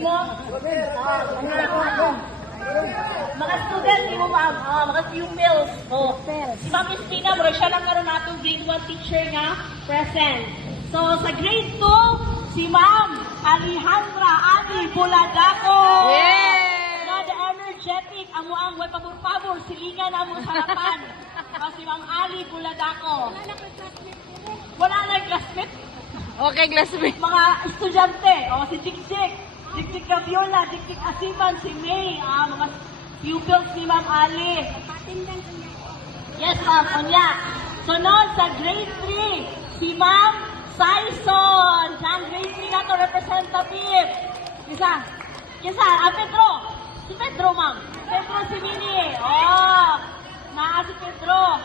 mo. Mga student, mo ma'am, mga pupils. Oh. Si Ma'am Espina, bro, siya lang karoon natong grade 1 teacher nga present. So, sa grade 2, si Ma'am Alejandra Ali Buladaco. Na the energetic, amo ang way pabor-pabor, silingan amo sa harapan. Si Ma'am Ali Buladaco. Wala na classmate. Okay, classmate. Mga estudyante, si Jik-Jik, Jik-Jik Gaviola, Jik-Jik Asiman, si May, mga pupils ni Ma'am Ali. Yes, ma'am, kunya. Sunod sa grade 3, si Ma'am Saison, ng grade 3 na to representative. Kisa, Pedro. Si Pedro, ma'am. Pedro si Mini. Naa si Pedro.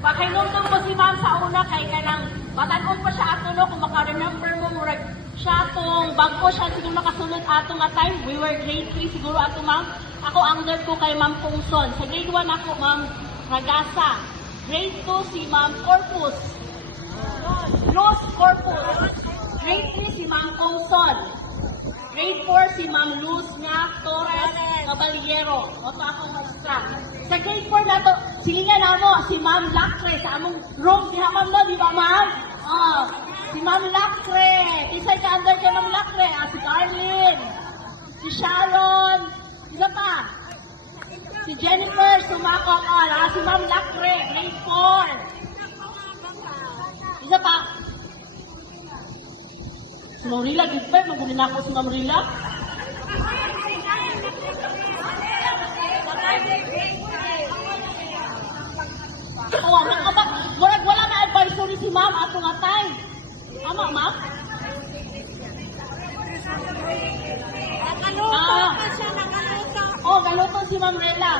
Pakinumdum mo si ma'am sa una kay kanang batanon pa siya ato no kung maka-remember mo murag siya tong bago siya siguro nakasunod ato nga time. We were grade 3 siguro ato ma'am. Ako ang nerd ko kay Ma'am Pungson. Sa grade 1 ako Ma'am Ragasa. Grade 2 si Ma'am Corpus. Los Corpus. Grade 3 si Ma'am Pungson. Grade 4 si Ma'am Luz nga Torres Caballero. Oto ako maestra. Sa grade 4 na to, silingan na mo si Ma'am Lacre sa among room. Diha ma'am no, di ba ma'am? Si Ma'am Lacre. Isa ka under kay Ma'am Lacre. Si Darlene. Si Sharon. Isa pa. Si Jennifer Sumakot. Si Ma'am Lacre. Grade 4. Isa pa. Si Ma'am Rila, good pa. Magunin ako si Ma'am Rila. Wala na advisory si ma'am ato nga time. Tama, ma'am? Galuto si Ma'am Rela.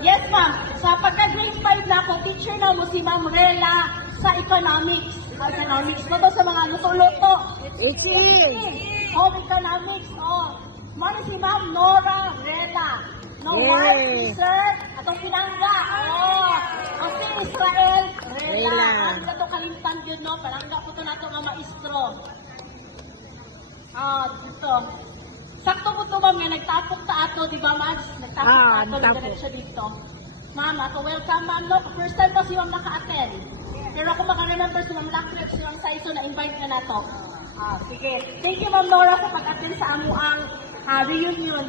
Yes, ma'am. Sa pagka-grade 5 na ako, teacher na mo si Ma'am Rela sa economics. Economics na to sa mga luto-luto. Home economics. Ma'am si Ma'am Nora Rela. No more research. Atong pinangga. Ang si Israel Rela. Ang ito kalimtan yun, no? Palangga po ito na ito nga maestro. Dito. Sakto po ito, ma'am, nga nagtapok ta ato, di ba, Mads? Nagtapok ta ato, nagdarat siya dito. Ma'am, welcome, ma'am, no? First time pa si ma'am naka-attend. Pero ako maka-remember si Ma'am Lacrep, si Ma'am Saison, na-invite na nato. Sige. Thank you, Ma'am Nora, sa pag-attend sa amuang reunion.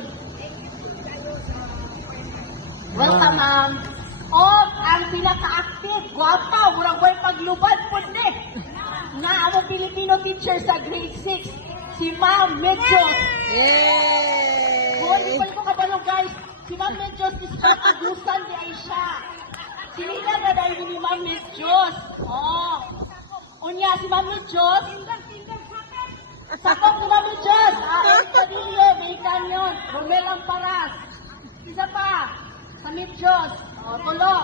Welcome, ma'am. Ang pinaka-active, gwapa, murang way paglubad po na ang Filipino teacher sa grade 6, si Ma'am Medjos. Hindi pa ko kabalo, guys. Si Ma'am Medjos is pag-agusan di Aisha. Sinila na dahil ni Ma'am Medjos. Unya, si Ma'am Medjos. Sakot si Ma'am Medjos. Eric Padillo, May Canyon, Romel Amparas. Isa pa, sa Medjos. Tulo.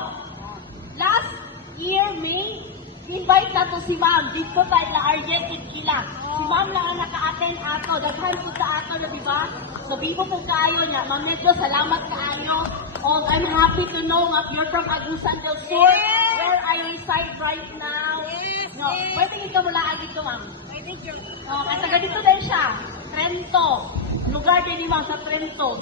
Last year, May, invite na to si Ma'am. Dito tayo na Arjen Itkila. Si Ma'am lang ang naka-attend ato. Daghan po sa ato na, di ba? So, bibo po kaayo niya. Ma'am Medjos, salamat kaayo. I'm happy to know that you're from Agusan del Sur, where I reside right now. Pwede ikaw mula dito, ma'am. At taga dito din siya. Trento. Lugar din ni ma'am sa Trento.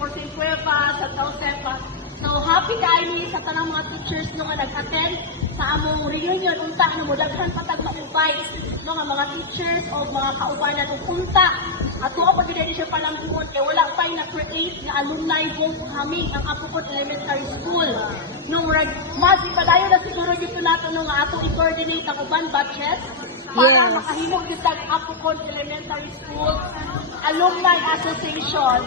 Porting Cueva, sa Tausepa. So, happy kayo sa tanang mga teachers nyo nga nag-attend sa among reunion. Unta, daghan patag ma-invite mga teachers o mga kaubanan o unta. At kung ako pag-idari siya palang buon, kaya wala pa yung na-create na alumni homecoming ang Apukot Elementary School. Nung mas ipadayo na siguro dito nato nung ato i-coordinate ang uban batches para makahimog dito ang Apukot Elementary School Alumni Association.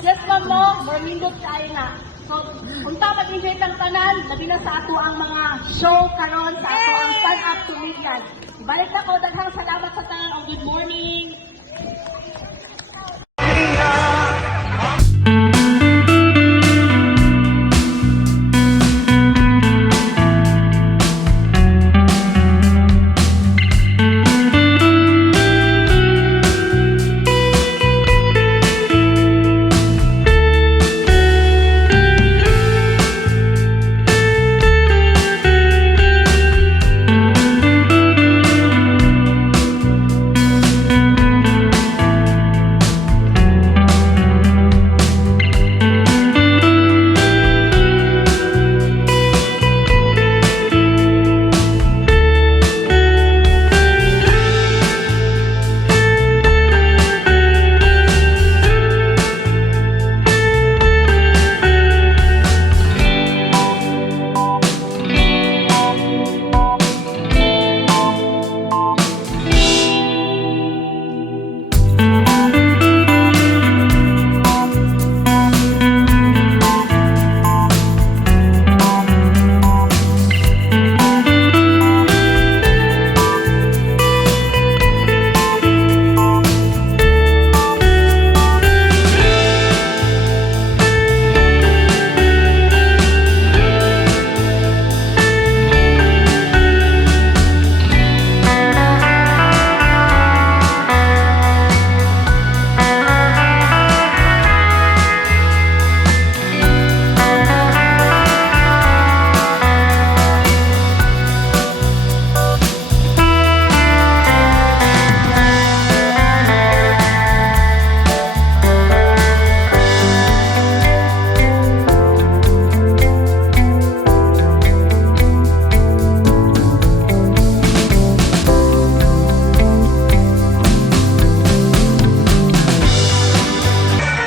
Yes, ma'am, no? Marindot tayo na. So, unta mag-invite ang tanan, labi na sa ato ang mga show karon sa ato ang Stand Up to Midnight. Balik na ko, daghang salamat sa tanan. Good morning.